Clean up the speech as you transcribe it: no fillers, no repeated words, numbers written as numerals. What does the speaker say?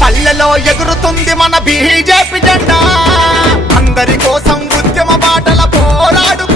పల్లెలో ఎగురుతుంది మన బీజేపీ జెండా అందరి కోసం ఉద్యమ బాటల పోరాడు